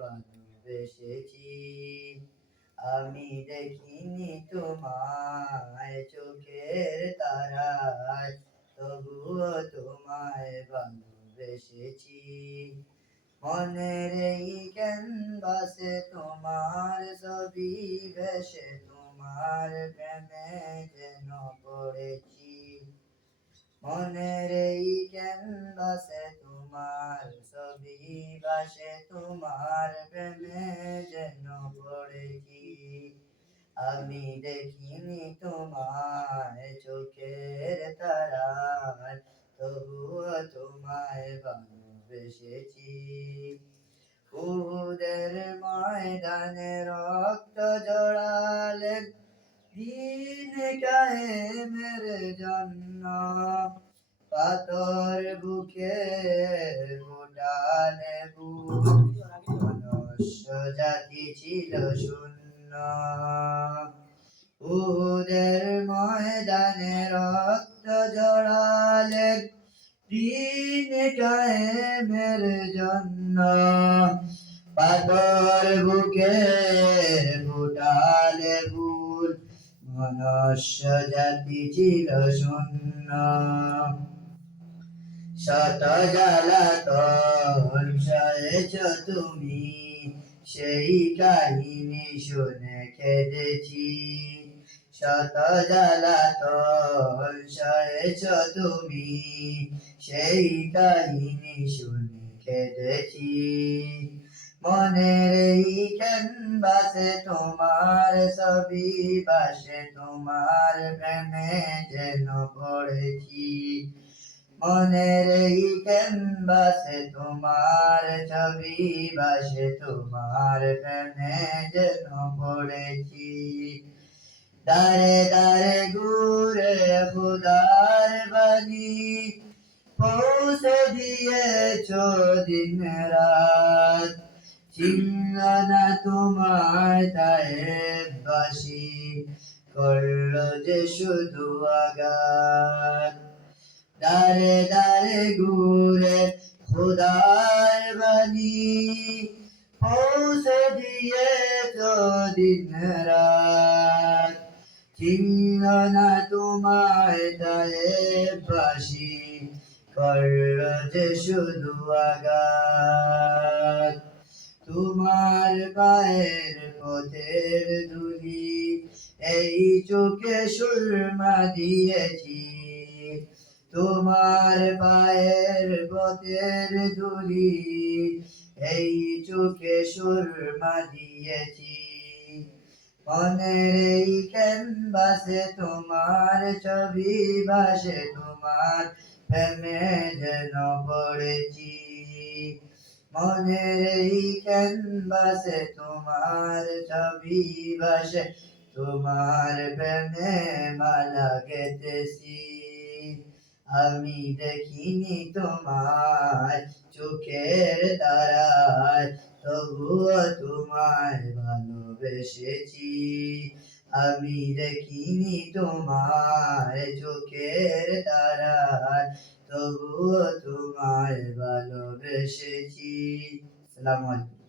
ভালোবেসেছি। আমি দেখিনি তোমায় চোখের তারায়, তবুও তোমায় ভালোবেসেছি। মনের এই ক্যানভাসে তোমার ছবি ভেসে, তোমার প্রেমে যেন পড়েছি। মনের এই ক্যানভাসে তোমার ছবি ভাসে, তোমার প্রেমে যেন পড়েছি। আমি দেখিনি তোমায় চোখের তারায়, তবুও তোমায় ভালোবেসেছি। উহুদের ময়দানে রক্ত জড়ালেন দিন কায়েমের জন্য, পাথর বুকে ফুটালে বুক, মনুষ্য জাতি ছিল শূন্য। উহুদের ময়দানে রক্ত জড়ালেন দিন কায়েমের জন্য, পাথর বুকে ফুটালে বুক, মনুষ্য জাতি ছিল শূন্য। শত জ্বালাতন সয়েছ তুমি, সেই কাহিনী শুনে কেঁদেছি। শত জ্বালাতন সয়েছ তুমি, সেই কাহিনী শুনে কেঁদেছি। মনের এই ক্যানভাসে তোমার ছবি ভাসে, তোমার প্রেমে যেন পড়েছি। মনের এই ক্যানভাসে তোমার ছবি ভাসে, তোমার প্রেমে যেন পড়েছি। দারে দারে ঘুরে খোদার বাণী পৌঁছে দিয়েছ দিন রাত, চিনল না তোমায় তায়েববাসী, করল যে শুধু আঘাত। দারে দারে ঘুরে খোদার বাণী পৌঁছে দিয়েছ দিন রাত, চিনল না তোমায় তায়েববাসী, করল যে শুধু আঘাত। তোমার পায়ের পথের ধুলি এই চোখে সুরমা দিয়েছি। তোমার পায়ের পথের ধুলি এই চোখে সুরমা দিয়েছি। মনের এই ক্যানভাসে তোমার ছবি ভাসে, তোমার প্রেমে যেন পড়েছি। মনের এই ক্যানভাসে তোমার ছবি ভাসে, তোমার প্রেমে মালা গেঁথেছি। আমি দেখিনি তোমায় চোখের তারায়, তবুও তোমায় ভালোবেসেছি। আমি দেখিনি তোমায় চোখের তারায়, তবুও তোমায় ভালোবেসেছি। আসসালামু আলাইকুম।